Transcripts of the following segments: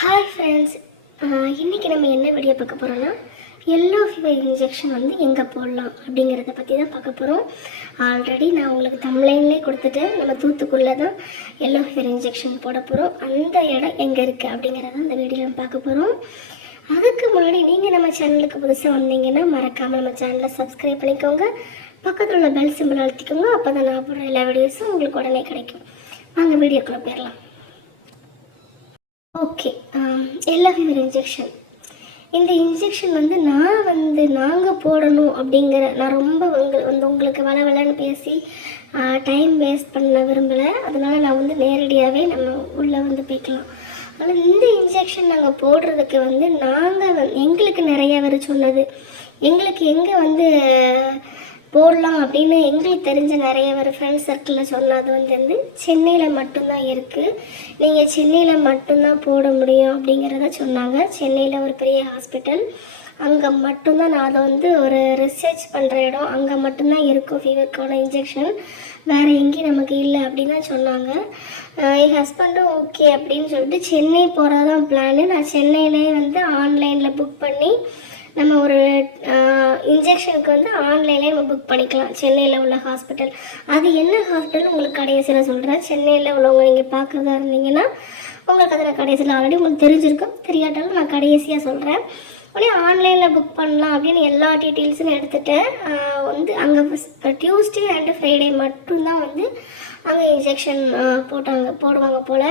Hi friends, இன்றைக்கி நம்ம என்ன வீடியோ பார்க்க போகிறோன்னா எல்லோ ஃபீவர் இன்ஜெக்ஷன் வந்து எங்கே போடலாம் அப்படிங்கிறத பற்றி தான் பார்க்க போகிறோம். ஆல்ரெடி நான் உங்களுக்கு தம்ப்லைன்லேயே கொடுத்துட்டேன். நம்ம தூத்துக்குள்ளே தான் எல்லோ ஃபீவர் இன்ஜெக்ஷன் போட போகிறோம். அந்த இடம் எங்கே இருக்குது அப்படிங்கிறத அந்த வீடியோவில் பார்க்க போகிறோம். அதுக்கு முன்னாடி நீங்கள் நம்ம சேனலுக்கு புதுசாக வந்தீங்கன்னா மறக்காமல் நம்ம சேனலை சப்ஸ்கிரைப் பண்ணிக்கோங்க. பக்கத்தில் உள்ள பெல் சிம்பிள் அழுத்திக்கோங்க. அப்போ தான் நான் போடுற எல்லா வீடியோஸும் உங்களுக்கு உடனே கிடைக்கும். வாங்க வீடியோக்குள்ளே போயிடலாம். Okay, yellow fever injection. இந்த இன்ஜெக்ஷன் வந்து நாங்கள் போடணும் அப்படிங்கிற நான் ரொம்ப உங்களுக்கு வளன்னு பேசி டைம் வேஸ்ட் பண்ண விரும்பலை. அதனால் நான் வந்து நேரடியாகவே நம்ம உள்ளே வந்து போய்க்கலாம். ஆனால் இந்த இன்ஜெக்ஷன் நாங்கள் போடுறதுக்கு வந்து எங்களுக்கு நிறைய பேர் சொன்னது, எங்களுக்கு எங்கே வந்து போடலாம் அப்படின்னு எங்களுக்கு தெரிஞ்ச நிறைய ஒரு ஃப்ரெண்ட்ஸ் சர்க்கிளில் சொன்னது வந்து சென்னையில் மட்டும்தான் இருக்குது, நீங்கள் சென்னையில் மட்டும்தான் போட முடியும் அப்படிங்கிறத சொன்னாங்க. சென்னையில் ஒரு பெரிய ஹாஸ்பிட்டல், அங்கே மட்டும்தான் நான் அதை வந்து ஒரு ரிசர்ச் பண்ணுற இடம், அங்கே மட்டும்தான் இருக்கும் ஃபீவருக்கான இன்ஜெக்ஷன், வேறு எங்கேயும் நமக்கு இல்லை அப்படின்னு தான் சொன்னாங்க. என் ஹஸ்பண்டும் ஓகே அப்படின்னு சொல்லிட்டு சென்னை போகிறதான் பிளானு. நான் சென்னையிலே வந்து ஆன்லைனில் புக் பண்ணி நம்ம ஒரு இன்ஜெக்ஷனுக்கு வந்து ஆன்லைன்லேயே நம்ம புக் பண்ணிக்கலாம். சென்னையில் உள்ள ஹாஸ்பிட்டல், அது என்ன ஹாஸ்பிட்டல் உங்களுக்கு கடைசியில் சொல்கிறேன். சென்னையில் உள்ளவங்க நீங்கள் பார்க்குறதா இருந்தீங்கன்னா உங்களுக்கு அதை நான் கடைசியில் ஆல்ரெடி உங்களுக்கு தெரிஞ்சிருக்கும், தெரியாட்டாலும் நான் கடைசியாக சொல்கிறேன். உடனே ஆன்லைனில் புக் பண்ணலாம் அப்படின்னு எல்லா டீட்டெயில்ஸும் எடுத்துகிட்டேன். வந்து அங்கே டியூஸ்டே அண்டு ஃப்ரைடே மட்டும்தான் வந்து அங்கே இன்ஜெக்ஷன் போடுவாங்க போல்.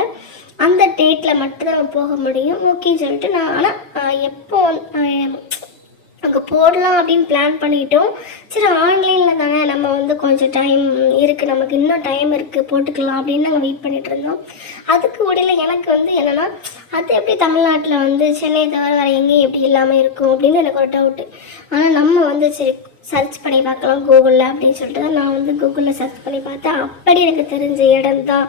அந்த டேட்டில் மட்டும்தான் நம்ம போக முடியும். ஓகேன்னு சொல்லிட்டு நான் ஆனால் எப்போ அங்கே போடலாம் அப்படின்னு பிளான் பண்ணிட்டோம். சரி, ஆன்லைனில் தானே, நம்ம வந்து கொஞ்சம் டைம் இருக்குது, நமக்கு இன்னும் டைம் இருக்குது, போட்டுக்கலாம் அப்படின்னு நாங்கள் வெயிட் பண்ணிகிட்டு இருந்தோம். அதுக்கு இடையில் எனக்கு வந்து என்னென்னா, அது எப்படி தமிழ்நாட்டில் வந்து சென்னை தவிர வேறு எங்கேயும் எப்படி இல்லாமல் இருக்கும் அப்படின்னு எனக்கு ஒரு டவுட்டு. ஆனால் நம்ம வந்து சரி சர்ச் பண்ணி பார்க்கலாம் கூகுளில் அப்படின்னு சொல்லிட்டு தான் நான் வந்து கூகுளில் சர்ச் பண்ணி பார்த்தேன். அப்படி எனக்கு தெரிஞ்ச இடம் தான்.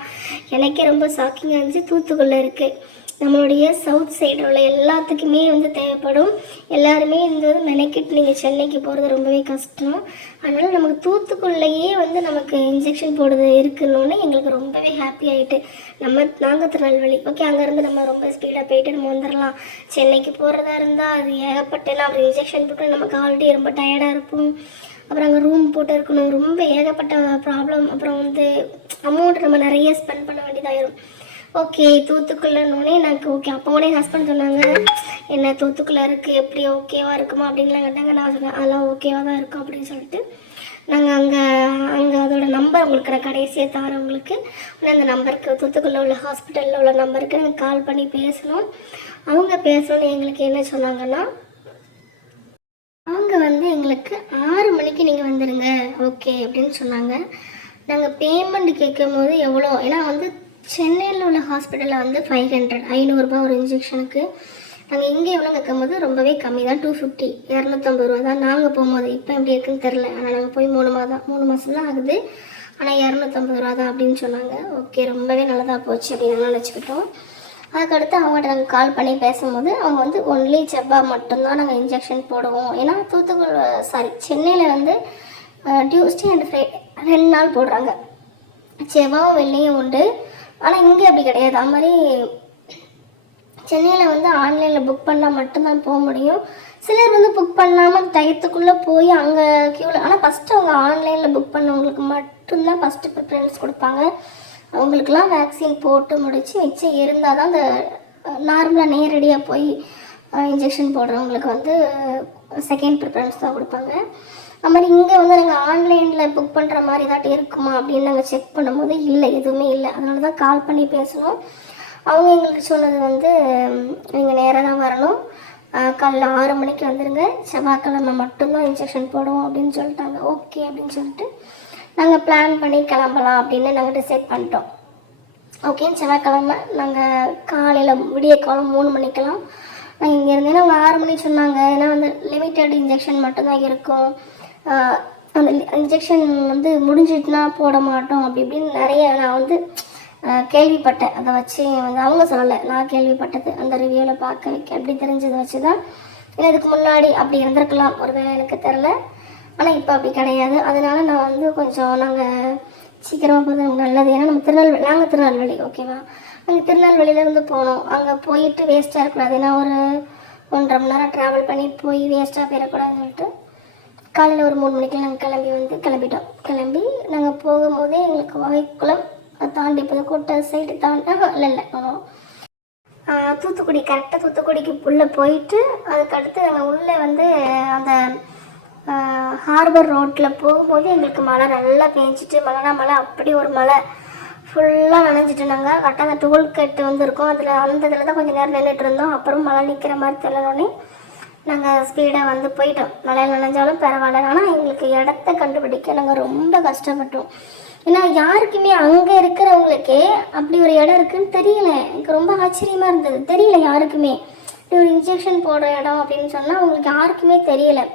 எனக்கே ரொம்ப ஷாக்கிங்காக இருந்துச்சு. தூத்துக்குள்ளே இருக்குது. நம்மளுடைய சவுத் சைடில் உள்ள எல்லாத்துக்குமே வந்து தேவைப்படும். எல்லாருமே இந்த மெனக்கிட்டு நீங்கள் சென்னைக்கு போகிறது ரொம்பவே கஷ்டம். அதனால் நமக்கு தூத்துக்குள்ளேயே வந்து நமக்கு இன்ஜெக்ஷன் போடுறது இருக்குன்னு எங்களுக்கு ரொம்பவே ஹாப்பி ஆகிட்டு, நாங்கள் திருநெல்வேலி ஓகே, அங்கேருந்து நம்ம ரொம்ப ஸ்பீடாக போயிட்டு நம்ம வந்துடலாம். சென்னைக்கு போகிறதா இருந்தால் அது ஏகப்பட்டேன்னா அப்புறம் இன்ஜெக்ஷன் போட்டு நமக்கு ஆல்ரெடி ரொம்ப டயர்டாக இருக்கும். அப்புறம் அங்கே ரூம் போட்டு இருக்கணும், ரொம்ப ஏகப்பட்ட ப்ராப்ளம். அப்புறம் வந்து அமௌண்ட் நம்ம நிறைய ஸ்பெண்ட் பண்ண வேண்டியதாயிரும். ஓகே, தூத்துக்குள்ளே எனக்கு ஓகே. அப்போ கூட என் ஹஸ்பண்ட் சொன்னாங்க, என்ன தூத்துக்குள்ளே இருக்குது, எப்படி ஓகேவா இருக்குமா அப்படின்லாம் கேட்டாங்க. நான் சொன்னேன் அதெல்லாம் ஓகேவாக தான் இருக்கும் அப்படின்னு சொல்லிட்டு நாங்கள் அங்கே அதோட நம்பர் உங்களுக்கு நான் கடைசியாக தரேன். உங்களுக்கு அந்த நம்பருக்கு, தூத்துக்குள்ளே உள்ள ஹாஸ்பிட்டலில் உள்ள நம்பருக்கு நாங்கள் கால் பண்ணி பேசணும். அவங்க பேசணும்னு எங்களுக்கு என்ன சொன்னாங்கன்னா, அவங்க வந்து எங்களுக்கு 6 மணிக்கு நீங்கள் வந்துடுங்க ஓகே அப்படின்னு சொன்னாங்க. நாங்கள் பேமெண்ட் கேட்கும் போது எவ்வளோ, ஏன்னா வந்து சென்னையில் உள்ள ஹாஸ்பிட்டலில் வந்து 500 ஒரு இன்ஜெக்ஷனுக்கு. நாங்கள் இங்கே எவ்வளோ கேட்கும்போது ரொம்பவே கம்மி தான், 250 250 ரூபா தான் நாங்கள் போகும்போது. இப்போ எப்படி இருக்குன்னு தெரில, ஆனால் நாங்கள் போய் 3 மாதம் தான் ஆகுது. ஆனால் 250 ரூபா தான் அப்படின்னு சொன்னாங்க. ஓகே, ரொம்பவே நல்லதாக போச்சு அப்படின்னு நினச்சிக்கிட்டோம். அதுக்கடுத்து அவங்கள்ட்ட நாங்கள் கால் பண்ணி பேசும்போது அவங்க வந்து ஒன்லி செவ்வாய் மட்டும்தான் நாங்கள் இன்ஜெக்ஷன் போடுவோம். ஏன்னா சென்னையில் வந்து டியூஸ்டே அண்ட் ஃப்ரைடே 2 நாள் போடுறாங்க, செவ்வாயும் வெள்ளியும் உண்டு. ஆனால் இங்கே அப்படி கிடையாது. அது மாதிரி சென்னையில் வந்து ஆன்லைனில் புக் பண்ணால் மட்டும்தான் போக முடியும். சிலர் வந்து புக் பண்ணாமல் டயத்துக்குள்ளே போய் அங்கே க்யூவில், ஆனால் ஃபஸ்ட்டு அவங்க ஆன்லைனில் புக் பண்ணவங்களுக்கு மட்டும்தான் ஃபஸ்ட்டு ப்ரிஃபரன்ஸ் கொடுப்பாங்க. அவங்களுக்குலாம் வேக்சின் போட்டு முடித்து மிச்சம் இருந்தால் தான் அந்த நார்மலாக நேரடியாக போய் இன்ஜெக்ஷன் போடுறவங்களுக்கு வந்து செகண்ட் ப்ரிஃபரன்ஸ் தான் கொடுப்பாங்க. அது மாதிரி இங்கே வந்து நாங்கள் ஆன்லைனில் புக் பண்ணுற மாதிரி ஏதாட்டி இருக்குமா அப்படின்னு நாங்கள் செக் பண்ணும்போது இல்லை, எதுவுமே இல்லை. அதனால தான் கால் பண்ணி பேசணும். அவங்க எங்களுக்கு சொன்னது வந்து நீங்கள் நேராக தான் வரணும், காலைல 6 மணிக்கு வந்துடுங்க, செவ்வாய்க்கிழமை மட்டும்தான் இன்ஜெக்ஷன் போடுவோம் அப்படின்னு சொல்லிட்டாங்க. ஓகே அப்படின்னு சொல்லிட்டு நாங்கள் பிளான் பண்ணி கிளம்பலாம் அப்படின்னு நாங்கள் டிசைட் பண்ணிட்டோம். ஓகேன்னு செவ்வாய்க்கிழமை நாங்கள் காலையில் விடிய காலம் 3 மணிக்கெல்லாம் நாங்கள் இங்கே இருந்தேன்னா அவங்க 6 மணிக்கு சொன்னாங்க. ஏன்னா வந்து லிமிட்டட் இன்ஜெக்ஷன் மட்டும்தான் இருக்கும், அந்த இன்ஜெக்ஷன் வந்து முடிஞ்சிட்டுனா போட மாட்டோம் அப்படி இப்படின்னு நிறைய நான் வந்து கேள்விப்பட்டேன். அதை வச்சு வந்து அவங்க சொல்லலை, நான் கேள்விப்பட்டது அந்த ரிவ்யூவில் பார்க்க வைக்க அப்படி தெரிஞ்சதை வச்சு தான். ஏன்னா இதுக்கு முன்னாடி அப்படி இருந்திருக்கலாம், ஒரு வேலை எனக்கு தெரில. ஆனால் இப்போ அப்படி கிடையாது. அதனால் நான் வந்து கொஞ்சம் நாங்கள் சீக்கிரமாக போகிறது நல்லது. ஏன்னா நாங்கள் திருநெல்வேலி ஓகேவா, அங்கே திருநெல்வேலியிலேருந்து போனோம். அங்கே போயிட்டு வேஸ்ட்டாக இருக்கக்கூடாது, ஏன்னா ஒரு 1.5 மணி நேரம் ட்ராவல் பண்ணி போய் வேஸ்ட்டாக போயிடக்கூடாதுன்னு சொல்லிட்டு காலையில் ஒரு 3 மணிக்கு நாங்கள் கிளம்பிட்டோம். கிளம்பி நாங்கள் போகும்போதே எங்களுக்கு வாய்க்குளம் தாண்டி புதுக்கோட்டை சைடு தாண்டி இல்லை தூத்துக்குடி, கரெக்டாக தூத்துக்குடிக்கு உள்ளே போயிட்டு அதுக்கடுத்து நாங்கள் உள்ளே வந்து அந்த ஹார்பர் ரோட்டில் போகும்போது எங்களுக்கு மழை நல்லா பெஞ்சிட்டு, மழை அப்படி ஒரு மழை ஃபுல்லாக நனைஞ்சிட்டு நாங்கள் கரெக்டாக அந்த டோல்கேட்டு வந்து இருக்கோம், அந்த இதில் தான் கொஞ்சம் நேரம் நின்றுட்டு இருந்தோம். அப்புறம் மழை நிற்கிற மாதிரி தெரியலனோடனே நாங்கள் ஸ்பீடாக வந்து போயிட்டோம். மழையில் நனைஞ்சாலும் பரவாயில்ல. ஆனால் எங்களுக்கு இடத்த கண்டுபிடிக்க நாங்கள் ரொம்ப கஷ்டப்பட்டோம். ஏன்னா யாருக்குமே அங்கே இருக்கிறவங்களுக்கே அப்படி ஒரு இடம் இருக்குதுன்னு தெரியல. எனக்கு ரொம்ப ஆச்சரியமாக இருந்தது. தெரியல யாருக்குமே இப்படி ஒரு இன்ஜெக்ஷன் போடுற இடம் அப்படின்னு சொன்னால் அவங்களுக்கு யாருக்குமே தெரியலை.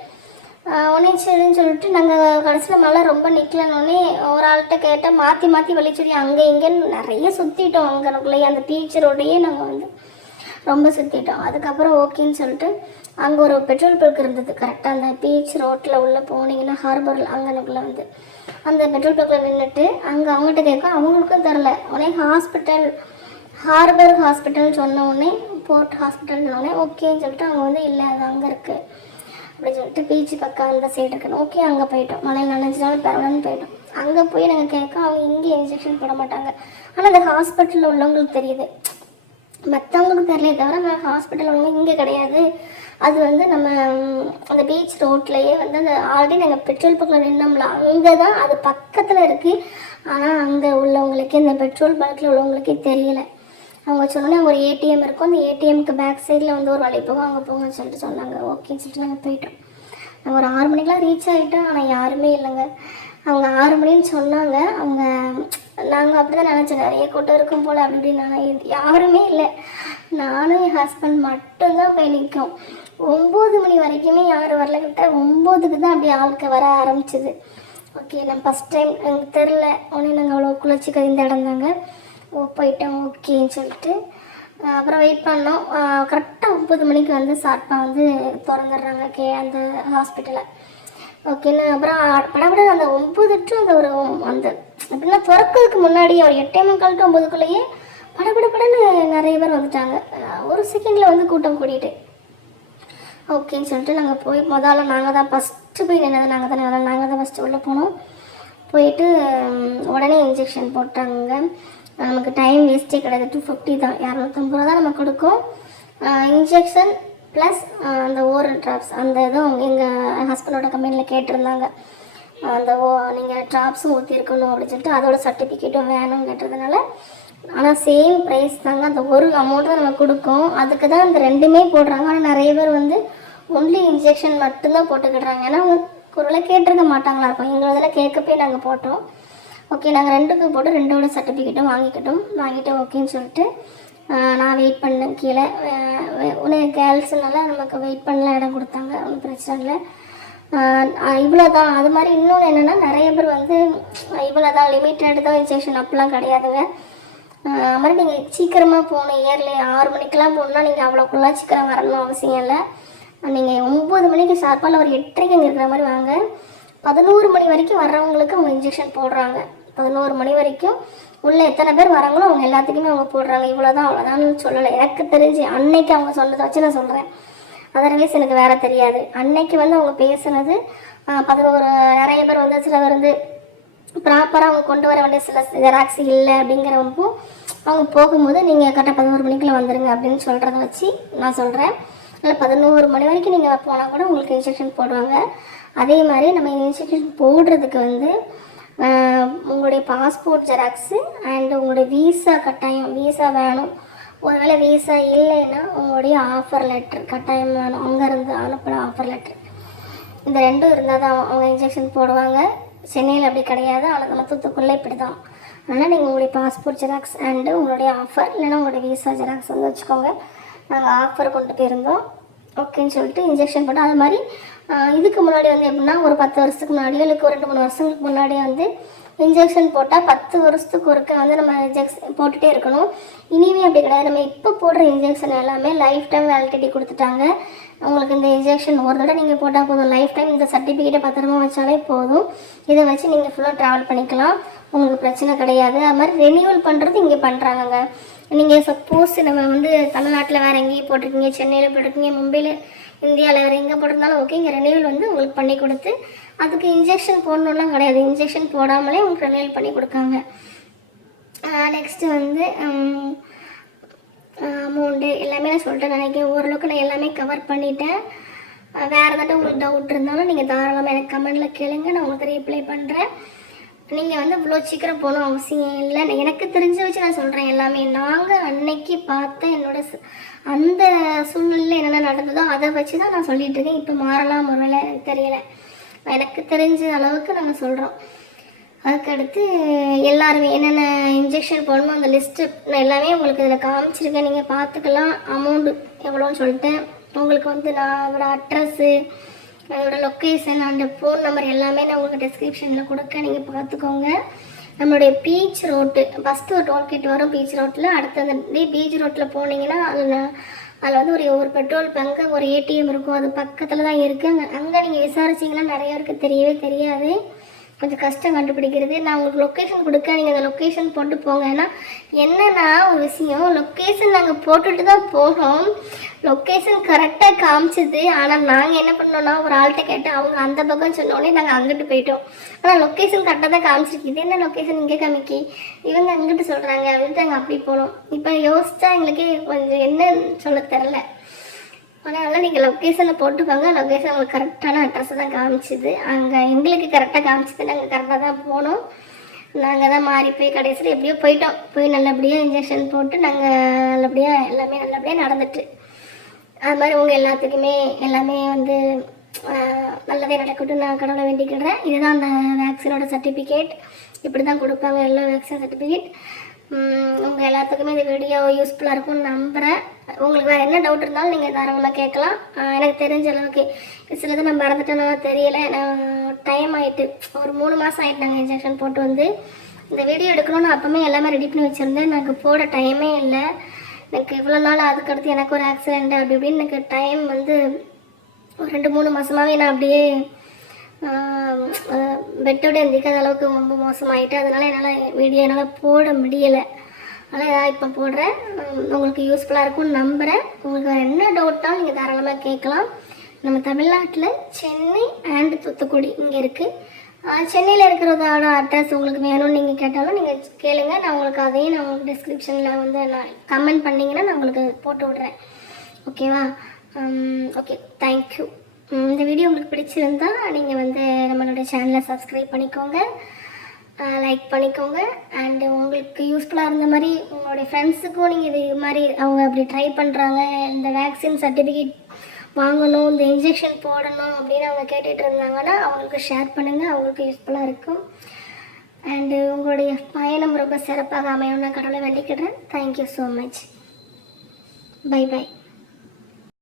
உடனே சரின்னு சொல்லிட்டு நாங்கள் கடைசியில் மழை ரொம்ப நிற்கலன்னொடனே ஒரு ஆள்கிட்ட கேட்டால் மாற்றி வலிச்சொல்லி அங்கே இங்கேன்னு நிறைய சுற்றிட்டோம். அங்கேக்குள்ளேயே அந்த பீச் ரோடையே நாங்கள் வந்து ரொம்ப சுற்றிட்டோம். அதுக்கப்புறம் ஓகேன்னு சொல்லிட்டு அங்கே ஒரு பெட்ரோல் பங்க் இருந்தது கரெக்டாக அந்த பீச் ரோட்டில் உள்ளே போனீங்கன்னா ஹார்பரில் அங்கனுக்குள்ளே வந்து அந்த பெட்ரோல் பங்கில் நின்றுட்டு அங்கே அவங்ககிட்ட கேட்கும், அவங்களுக்கும் தெரில. உடனே ஹார்பர் ஹாஸ்பிட்டல் சொன்ன உடனே போர்ட் ஹாஸ்பிட்டல் சொன்னோடனே ஓகேன்னு சொல்லிட்டு அவங்க வந்து இல்லை அது அங்கே இருக்குது அப்படின்னு சொல்லிட்டு பீச்சு பக்கம் அந்த சைடு இருக்குன்னு ஓகே அங்கே போயிட்டோம். மழையில் நனைஞ்சினாலும் பரவாயில்லன்னு போயிட்டோம். அங்கே போய் நாங்கள் கேட்க அவங்க இங்கே இன்ஜெக்ஷன் போட மாட்டாங்க. ஆனால் அந்த ஹாஸ்பிட்டலில் உள்ளவங்களுக்கு தெரியுது, மற்றவங்களுக்கு தெரியல தவிர நான் ஹாஸ்பிட்டலில் உள்ளவங்க இங்கே கிடையாது. அது வந்து நம்ம அந்த பீச் ரோட்லேயே வந்து அந்த ஆல்ரெடி நாங்கள் பெட்ரோல் பங்கில் நின்னோம்ல அங்கே தான் அது பக்கத்தில் இருக்குது. ஆனால் அங்கே உள்ளவங்களுக்கே இந்த பெட்ரோல் பங்க்கில் உள்ளவங்களுக்கே தெரியலை. அவங்க சொன்னோன்னே ஒரு ஏடிஎம் இருக்கும், அந்த ஏடிஎம்க்கு பேக் சைடில் வந்து ஒரு வழி போகும், அங்கே போங்கன்னு சொல்லிட்டு சொன்னாங்க. ஓகேன்னு சொல்லிட்டு நாங்கள் போயிட்டோம். நாங்கள் ஒரு 6 மணிக்கெலாம் ரீச் ஆகிட்டோம். ஆனால் யாருமே இல்லைங்க. அவங்க 6 மணின்னு சொன்னாங்க. அவங்க நாங்கள் அப்படி தான் நினச்சோம், நிறைய கூட்டம் இருக்கும் போல் அப்படி இப்படின்னு. யாருமே இல்லை, நானும் என் ஹஸ்பண்ட் மட்டும்தான் போய் நிற்கிறோம். 9 மணி வரைக்குமே யாரும் வரல. கிட்ட 9க்கு தான் அப்படி ஆளுக்கு வர ஆரம்பிச்சிது. ஓகே நம்ம ஃபஸ்ட் டைம் எனக்கு தெரில. உடனே நாங்கள் அவ்வளோ குளிச்சு கழிந்த இடம் தாங்க. போயிட்டோம் ஓகேன்னு சொல்லிட்டு அப்புறம் வெயிட் பண்ணோம். கரெக்டாக 9 மணிக்கு வந்து ஷார்ப்பாக வந்து திறந்துடுறாங்க அந்த ஹாஸ்பிட்டலை. ஓகேன்னு அப்புறம் படப்பட அந்த 9 டு அந்த ஒரு அந்த எப்படின்னா திறக்கிறதுக்கு முன்னாடி ஒரு 8:45 to 9க்குள்ளேயே படப்படன்னு நிறைய பேர் வந்துட்டாங்க. ஒரு செகண்டில் வந்து கூட்டம் கூட்டிகிட்டு ஓகேன்னு சொல்லிட்டு நாங்கள் போய் முதல்ல நாங்கள் தான் ஃபஸ்ட்டு போய் நின்னது. நாங்கள் தான் ஃபஸ்ட்டு உள்ளே போனோம். போயிட்டு உடனே இன்ஜெக்ஷன் போட்டாங்க. நமக்கு டைம் வேஸ்ட்டே கிடையாது. 250 தான், 250 ரூபா தான் நம்ம கொடுக்கும். இன்ஜெக்ஷன் ப்ளஸ் அந்த ஓரல் ட்ராப்ஸ் அந்த இதுவும் அவங்க எங்கள் ஹஸ்பண்டோட கம்பெனியில் கேட்டிருந்தாங்க. அந்த நீங்கள் ட்ராப்ஸும் ஊற்றிருக்கணும் அப்படின்னு சொல்லிட்டு அதோட சர்டிஃபிகேட்டும் வேணும்னு கேட்டதுனால. ஆனால் சேம் ப்ரைஸ் தாங்க, அந்த ஒரு அமௌண்ட் தான் நம்ம கொடுக்கும். அதுக்கு தான் அந்த 2மே போடுறாங்க. ஆனால் நிறைய பேர் வந்து ஒன்லி இன்ஜெக்ஷன் மட்டும்தான் போட்டுக்கிடுறாங்க. ஏன்னா அவங்க குரலை கேட்டிருக்க மாட்டாங்களா இருக்கும். எங்களதில் கேட்கப்பே நாங்கள் போட்டோம். ஓகே நாங்கள் 2க்கு போட்டு 2ஓட சர்டிஃபிகேட்டும் வாங்கிட்டு ஓகேன்னு சொல்லிட்டு நான் வெயிட் பண்ணேன் கீழே. உடனே கேர்ள்ஸுனால நமக்கு வெயிட் பண்ணலாம் இடம் கொடுத்தாங்க, ஒன்றும் பிரச்சனை இல்லை. இவ்வளோ தான். அது மாதிரி இன்னொன்று என்னென்னா நிறைய பேர் வந்து இவ்வளோ தான் லிமிட்டட் தான் இன்ஜெக்ஷன் அப்படிலாம் கிடையாதுங்க. அது மாதிரி நீங்கள் சீக்கிரமாக போகணும். இயர்லி 6 மணிக்கெலாம் போகணுன்னா நீங்கள் அவ்வளோக்குள்ளே சீக்கிரம் வரணும் அவசியம் இல்லை. நீங்கள் 9 மணிக்கு ஷார்ப்பால் ஒரு 8:30க்கு அங்கே இருக்கிற மாதிரி வாங்க. 11 மணி வரைக்கும் வர்றவங்களுக்கு அவங்க இன்ஜெக்ஷன் போடுறாங்க. 11 மணி வரைக்கும் உள்ளே எத்தனை பேர் வராங்களோ அவங்க எல்லாத்துக்குமே அவங்க போடுறாங்க. இவ்வளோதான் அவ்வளோதான்னு சொல்லலை. எனக்கு தெரிஞ்சு அன்னைக்கு அவங்க சொன்னதை வச்சு நான் சொல்கிறேன். அதர்வைஸ் எனக்கு வேறு தெரியாது. அன்னைக்கு வந்து அவங்க பேசுனது 11 நிறைய பேர் வந்து சில பேர் வந்து ப்ராப்பராக அவங்க கொண்டு வர வேண்டிய சில ஜெராக்ஸ் இல்லை அப்படிங்கிறப்போ அவங்க போகும்போது நீங்கள் கரெக்டாக 11 மணிக்குள்ளே வந்துடுங்க அப்படின்னு சொல்கிறத வச்சு நான் சொல்கிறேன். இல்லை 11 மணி வரைக்கும் நீங்கள் போனால் கூட உங்களுக்கு இன்ஜெக்ஷன் போடுவாங்க. அதே மாதிரி நம்ம இன்ஜெக்ஷன் போடுறதுக்கு வந்து உங்களுடைய பாஸ்போர்ட் ஜெராக்ஸு அண்டு உங்களுடைய வீசா கட்டாயம், வீசா வேணும். ஒருவேளை வீசா இல்லைன்னா உங்களுடைய ஆஃபர் லெட்ரு கட்டாயம் வேணும். அங்கேருந்து அனுப்புகிற ஆஃபர் லெட்ரு இந்த 2 இருந்தால் தான் அவங்க இன்ஜெக்ஷன் போடுவாங்க. சென்னையில் அப்படி கிடையாது, ஆனால் நம்ம தூத்துக்குள்ளே இப்படி தான். அதனால் நீங்கள் உங்களுடைய பாஸ்போர்ட் ஜெராக்ஸ் அண்டு உங்களுடைய ஆஃபர் இல்லைன்னா உங்களுடைய வீசா ஜெராக்ஸ் வந்து வச்சுக்கோங்க. நாங்கள் ஆஃபர் கொண்டு போயிருந்தோம். ஓகேன்னு சொல்லிட்டு இன்ஜெக்ஷன் போட்டோம். அது மாதிரி இதுக்கு முன்னாடி வந்து எப்படின்னா ஒரு 10 வருஷத்துக்கு முன்னாடியோ இல்லை ஒரு 2-3 வருஷங்களுக்கு முன்னாடியே வந்து இன்ஜெக்ஷன் போட்டால் 10 வருஷத்துக்கு ஒருக்க வந்து நம்ம இன்ஜெக்ஷன் போட்டுகிட்டே இருக்கணும். இனிமே அப்படி கிடையாது. நம்ம இப்போ போடுற இன்ஜெக்ஷன் எல்லாமே லைஃப் டைம் வேலிடிட்டி கொடுத்துட்டாங்க. உங்களுக்கு இந்த இன்ஜெக்ஷன் ஒரு தடவை நீங்கள் போட்டால் போதும். லைஃப் டைம் இந்த சர்டிஃபிகேட்டை பத்திரமா வச்சாலே போதும். இதை வச்சு நீங்கள் ஃபுல்லாக ட்ராவல் பண்ணிக்கலாம், உங்களுக்கு பிரச்சனை கிடையாது. அது மாதிரி ரெனியூவல் பண்ணுறது இங்கே பண்ணுறாங்கங்க. நீங்கள் சப்போஸ் நம்ம வந்து தமிழ்நாட்டில் வேறு எங்கேயும் போட்டிருக்கீங்க, சென்னையில் போட்டிருக்கீங்க, மும்பையில், இந்தியாவில் வேறு எங்கே போட்டிருந்தாலும் ஓகே, இங்கே ரெனியூவல் வந்து உங்களுக்கு பண்ணி கொடுத்து அதுக்கு இன்ஜெக்ஷன் போடணும்லாம் கிடையாது. இன்ஜெக்ஷன் போடாமலே உங்களுக்கு ரெனியூவல் பண்ணி கொடுக்காங்க. நெக்ஸ்ட்டு வந்து அமௌண்ட்டு எல்லாமே நான் சொல்லிட்டேன் நினைக்கிறேன். ஓரளவுக்கு நான் எல்லாமே கவர் பண்ணிட்டேன். வேறு ஏதாட்டும் உங்களுக்கு டவுட் இருந்தாலும் நீங்கள் தாராளமாக எனக்கு கமெண்டில் கேளுங்க, நான் உங்களுக்கு ரீப்ளை பண்ணுறேன். நீங்கள் வந்து இவ்வளோ சீக்கிரம் போகணும் அவசியம் இல்லை. எனக்கு தெரிஞ்ச வச்சு நான் சொல்கிறேன் எல்லாமே. நாங்கள் அன்னைக்கு பார்த்த என்னோட அந்த சூழ்நிலையில் என்னென்ன நடந்ததோ அதை வச்சு தான் நான் சொல்லிகிட்டு இருக்கேன். இப்போ மாறலாம் முறையில் எனக்கு தெரியலை. எனக்கு தெரிஞ்ச அளவுக்கு நாங்கள் சொல்கிறோம். அதுக்கடுத்து எல்லாருமே என்னென்ன இன்ஜெக்ஷன் போடணும் அந்த லிஸ்ட்டு நான் எல்லாமே உங்களுக்கு இதில் காமிச்சிருக்கேன். நீங்கள் பார்த்துக்கலாம். அமௌண்ட்டு எவ்வளோன்னு சொல்லிட்டு உங்களுக்கு வந்து நான் அதோட அட்ரஸ்ஸு, அதோட லொக்கேஷன் அண்ட் ஃபோன் நம்பர் எல்லாமே நான் உங்களுக்கு டிஸ்கிரிப்ஷனில் கொடுக்க, நீங்கள் பார்த்துக்கோங்க. நம்மளுடைய பீச் ரோட்டு ஃபஸ்ட்டு ஒரு டோல்கேட் வரும் பீச் ரோட்டில். அடுத்தது பீச் ரோட்டில் போனீங்கன்னா அதில் வந்து ஒரு பெட்ரோல் பங்கு, ஒரு ஏடிஎம் இருக்கும். அது பக்கத்தில் தான் இருக்குது. அங்கே நீங்கள் விசாரிச்சிங்கன்னா நிறைய பேருக்கு தெரியவே தெரியாது. கொஞ்சம் கஷ்டம் கண்டுபிடிக்கிறது. நான் உங்களுக்கு லொக்கேஷன் கொடுக்க, நீங்கள் அந்த லொக்கேஷன் போட்டு போங்க. ஏன்னா என்னென்னா ஒரு விஷயம், லொக்கேஷன் நாங்கள் போட்டுட்டு தான் போனோம். லொக்கேஷன் கரெக்டாக காமிச்சிது. ஆனால் நாங்கள் என்ன பண்ணோன்னா ஒரு ஆள்கிட்ட கேட்டோம். அவங்க அந்த பக்கம் சொன்னோடனே நாங்கள் அங்கிட்டு போயிட்டோம். ஆனால் லொக்கேஷன் கரெக்டாக தான் காமிச்சிருக்கு. என்ன லொக்கேஷன் இங்கே காமிக்கி, இவங்க அங்கிட்டு சொல்கிறாங்க அப்படின்ட்டு நாங்கள் அப்படி போனோம். இப்போ யோசிச்சா எங்களுக்கு கொஞ்சம் என்னன்னு சொல்ல தெரில. அதனால் நீங்கள் லொக்கேஷனை போட்டுக்கோங்க. லொக்கேஷன் உங்களுக்கு கரெக்டான அட்ரஸை தான் காமிச்சிது. அங்கே எங்களுக்கு கரெக்டாக காமிச்சிது. நாங்கள் கரெக்டாக தான் போனோம். நாங்கள் தான் மாறி போய் கடைசியில் எப்படியோ போயிட்டோம். போய் நல்லபடியாக இன்ஜெக்ஷன் போட்டு நாங்கள் நல்லபடியாக எல்லாமே நல்லபடியாக நடந்துட்டு, அது மாதிரி உங்கள் எல்லாத்துக்குமே எல்லாமே வந்து நல்லதே நடக்கட்டும் நான் கடவுளை வேண்டிக்கிறேன். இதுதான் அந்த வேக்சினோட சர்டிஃபிகேட். இப்படி தான் கொடுப்பாங்க எல்லா வேக்சின் சர்டிஃபிகேட். உங்கள் எல்லாத்துக்குமே இந்த வீடியோ யூஸ்ஃபுல்லாக இருக்கும்னு நம்புகிறேன். உங்களுக்கு வேறு என்ன டவுட் இருந்தாலும் நீங்கள் தாராளமாக கேட்கலாம். எனக்கு தெரிஞ்ச அளவுக்கு சிலது நான் மறந்துட்டேன்னா தெரியலை. நான் டைம் ஆகிட்டு ஒரு 3 மாதம் ஆகிட்டு நாங்கள் இன்ஜெக்ஷன் போட்டு வந்து இந்த வீடியோ எடுக்கணும்னு அப்போமே எல்லாமே ரெடி பண்ணி வச்சுருந்தேன். எனக்கு போட டைமே இல்லை. எனக்கு இவ்வளோ நாள் அதுக்கடுத்து எனக்கு ஒரு ஆக்சிடெண்ட் அப்படி இப்படின்னு எனக்கு டைம் வந்து ஒரு 2-3 மாதமாகவே நான் அப்படியே பெட்டோட எந்திக்காத அளவுக்கு ரொம்ப மோசமாகிட்டு. அதனால் என்னால் வீடியோ என்னால் போட முடியலை. அதனால் இப்போ போடுறேன். உங்களுக்கு யூஸ்ஃபுல்லாக இருக்கும்னு நம்புகிறேன். உங்களுக்கு வேறு என்ன டவுட்டாலும் நீங்கள் தாராளமாக கேட்கலாம். நம்ம தமிழ்நாட்டில் சென்னை அண்ட் தூத்துக்குடி இங்கே இருக்குது. சென்னையில் இருக்கிறதோட அட்ரஸ் உங்களுக்கு வேணும்னு நீங்கள் கேட்டாலும் நீங்கள் கேளுங்க. நான் உங்களுக்கு அதையும் நான் உங்களுக்கு டிஸ்கிரிப்ஷனில் வந்து நான் கமெண்ட் பண்ணிங்கன்னா நான் உங்களுக்கு போட்டு விட்றேன். ஓகேவா? Okay, thank you. இந்த வீடியோ உங்களுக்கு பிடிச்சிருந்தா நீங்கள் வந்து நம்மளோட சேனலை சப்ஸ்கிரைப் பண்ணிக்கோங்க, லைக் பண்ணிக்கோங்க. அண்டு உங்களுக்கு யூஸ்ஃபுல்லாக இருந்த மாதிரி உங்களுடைய ஃப்ரெண்ட்ஸுக்கும் நீங்கள் இது மாதிரி அவங்க அப்படி ட்ரை பண்ணுறாங்க, இந்த வேக்சின் சர்டிஃபிகேட் வாங்கணும், இந்த இன்ஜெக்ஷன் போடணும் அப்படின்னு அவங்க கேட்டுகிட்டு இருந்தாங்கன்னா அவங்களுக்கு ஷேர் பண்ணுங்கள். அவங்களுக்கு யூஸ்ஃபுல்லாக இருக்கும். அண்டு உங்களுடைய பயணம் ரொம்ப சிறப்பாக அமையணும்னு கடவுளை வேண்டிக்கிறேன். Thank you so much. Bye by.